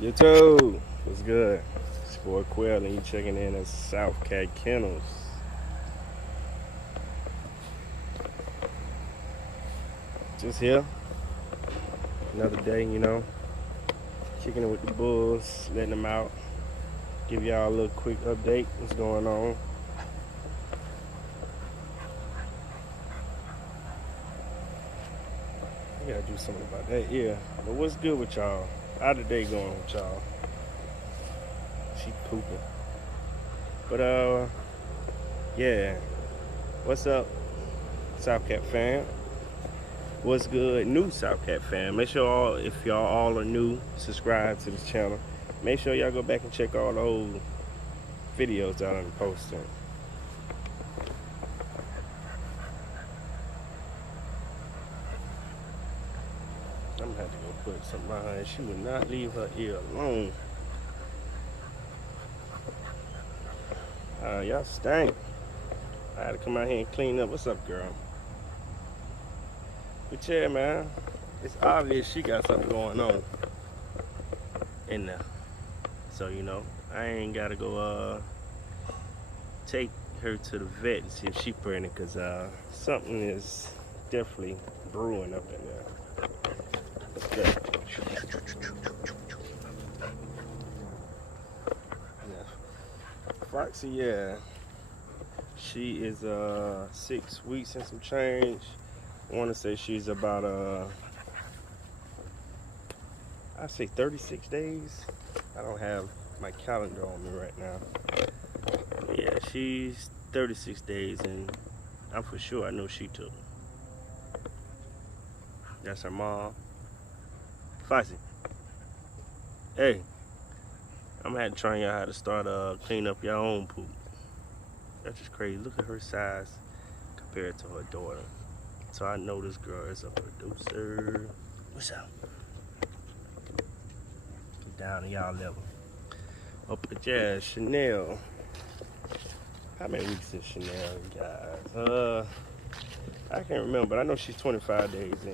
YouTube, what's good? It's your boy Quill, and you checking in at South Cat Kennels. Just here, another day, kicking it with the bulls, letting them out. Give y'all a little quick update. What's going on? I gotta do something about that. Yeah, but what's good with y'all? How the day going with y'all? She pooping, but yeah. What's up, South Cat fam? What's good, new South Cat fam? Make sure all, if y'all all are new, subscribe to this channel. Make sure y'all go back and check all the old videos out on the posting. I'm gonna have to go put something on her. She would not leave her ear alone. Y'all stank. I had to come out here and clean up. What's up, girl? But yeah, man, it's obvious she got something going on in there. So, I ain't gotta go take her to the vet and see if she pregnant, because something is definitely brewing up in there. Let's go. Yeah. Foxy, yeah. She is 6 weeks and some change. I want to say she's about I say 36 days. I don't have my calendar on me right now. Yeah, she's 36 days, and I'm for sure I know she took. That's her mom. Foxy. Hey, I'm gonna have to train y'all how to start clean up your own poop. That's just crazy. Look at her size compared to her daughter. So I know this girl is a producer. What's up? Down to y'all level. Up at Jazz Chanel. How many weeks is Chanel, guys? I can't remember, but I know she's 25 days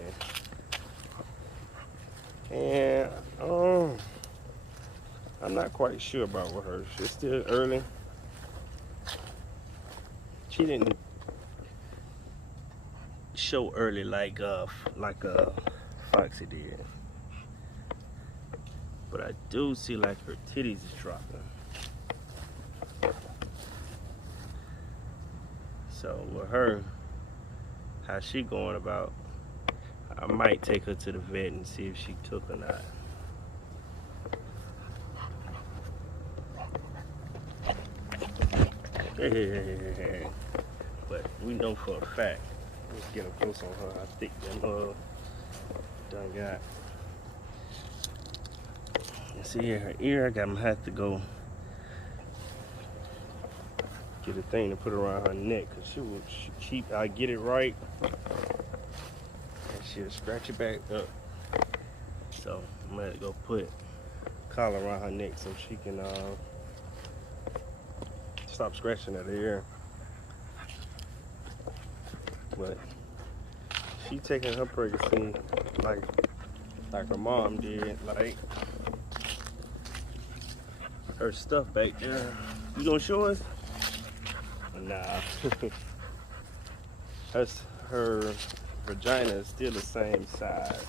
in. And I'm not quite sure about with her. She's still early. She didn't show early like Foxy did. But I do see like her titties is dropping. So with her, how she going about, I might take her to the vet and see if she took or not. Hey. But we know for a fact. Let's get up close on her. I think them done got. See here, her ear. I got to have to go get a thing to put around her neck, because she keep. I get it right, and she'll scratch it back up. So I'm gonna have to go put a collar around her neck so she can stop scratching at her ear. But she taking her pregnancy like her mom did, like her stuff back there. You gonna show us? Nah. her vagina is still the same size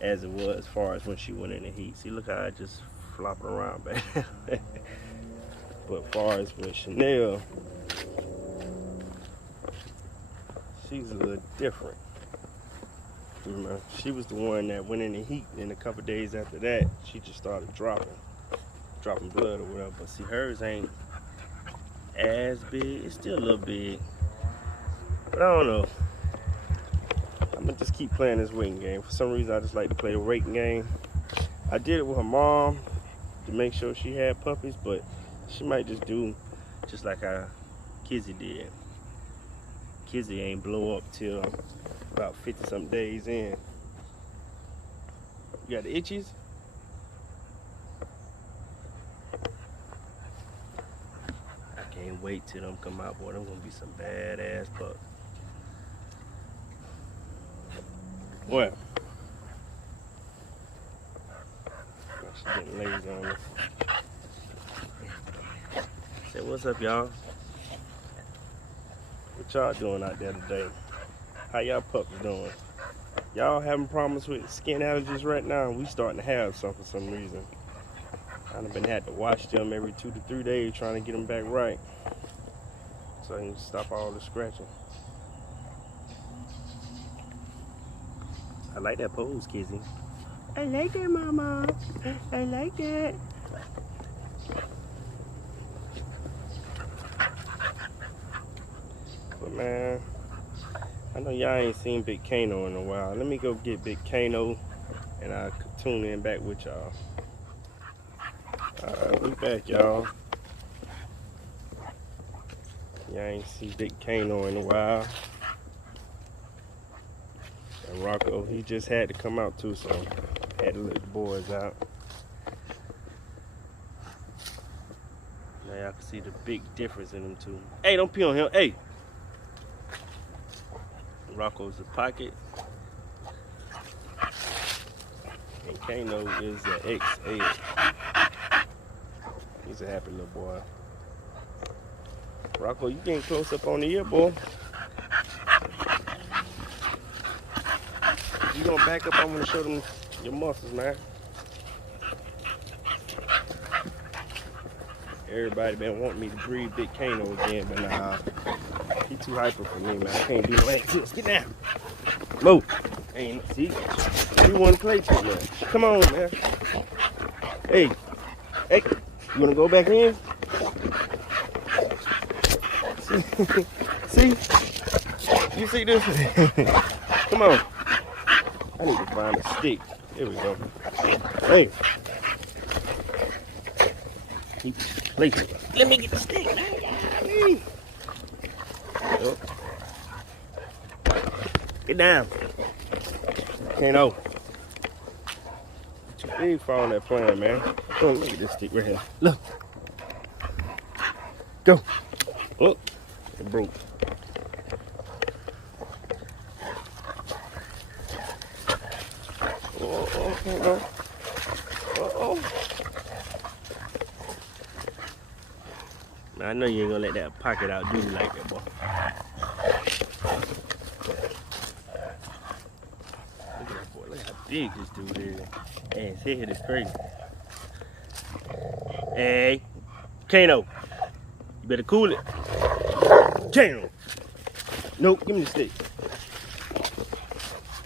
as it was as far as when she went in the heat. See, look how I just flopping around back there. But as far as with Chanel, she's a little different. Remember, she was the one that went in the heat, and a couple days after that, she just started dropping blood or whatever. But see, hers ain't as big. It's still a little big, but I don't know. I'm gonna just keep playing this waiting game. For some reason, I just like to play the waiting game. I did it with her mom to make sure she had puppies, but she might just do just like how Kizzy did. Kizzy ain't blow up till about 50-something days in. You got the itchies? I can't wait till them come out, boy. Them gonna be some badass pups. Well, Getting lazy on me. Say, what's up, y'all? What y'all doing out there today? How y'all puppies doing? Y'all having problems with skin allergies right now? We starting to have some for some reason. I've been had to wash them every 2 to 3 days trying to get them back right, so I can stop all the scratching. I like that pose, Kizzy. I like that, Mama. I like that. But man, I know y'all ain't seen Big Kano in a while. Let me go get Big Kano and I'll tune in back with y'all. Alright, we back, y'all. Y'all ain't see Big Kano in a while. And Rocco, he just had to come out too, so I had to let the boys out. Now y'all can see the big difference in them two. Hey, don't pee on him. Hey! Rocco's the pocket. And Kano is the X8. He's a happy little boy. Rocco, you getting close up on the ear, boy. You gonna back up, I'm gonna show them your muscles, man. Everybody been wanting me to breed Big Kano again, but nah. He too hyper for me, man. I can't do no actions. Get down. Move. Ain't see. You wanna play too much. Come on, man. Hey. Hey. You wanna go back in? See? You see this? Come on. I need to find a stick. There we go. Hey. Let me get the stick. Get down. Kano. Too big for all that playing, man. Oh, look at this stick right here. Look. Go. Look. It broke. Oh, Kano. Uh-oh. I know you ain't gonna let that pocket out do like that, boy. Look at that boy. Look how big this dude is. And his head is crazy. Hey, Kano, you better cool it. Kano. Nope, give me the stick.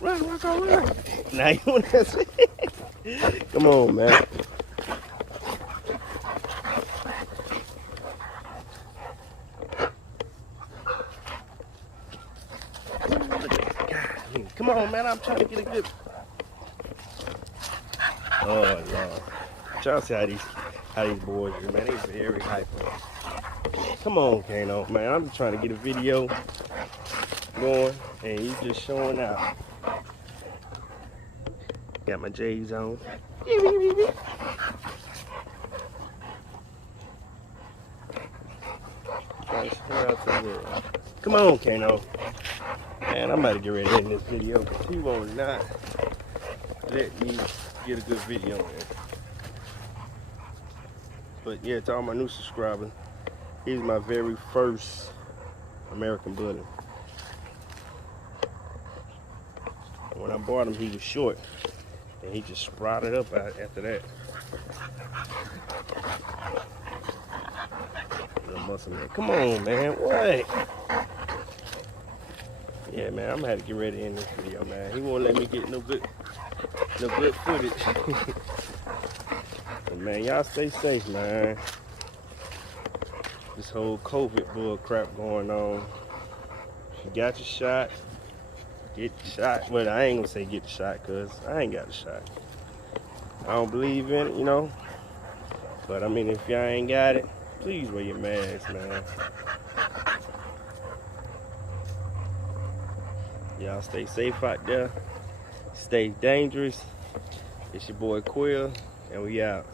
Run, Rocco, run. Now you want that stick? Come on, man. Come on, man, I'm trying to get a good. Oh, Lord. Y'all see how these boys are, man. They very hyper. Come on, Kano, man. I'm just trying to get a video going, and you just showing out. Got my J's on. Come on, Kano. Man, I'm about to get ready to end this video because he will not let me get a good video in. But yeah, to all my new subscribers, he's my very first American bully. When I bought him, he was short, and he just sprouted up after that. Little muscle man. Come on, man. What? Yeah, man, I'm gonna have to get ready to end this video, man. He won't let me get no good footage. But man, y'all stay safe, man. This whole COVID bull crap going on. If you got your shot, get the shot. Well, I ain't gonna say get the shot, cause I ain't got the shot. I don't believe in it, you know. But I mean, if y'all ain't got it, please wear your mask, man. Y'all stay safe out there. Stay dangerous. It's your boy Quill, and we out.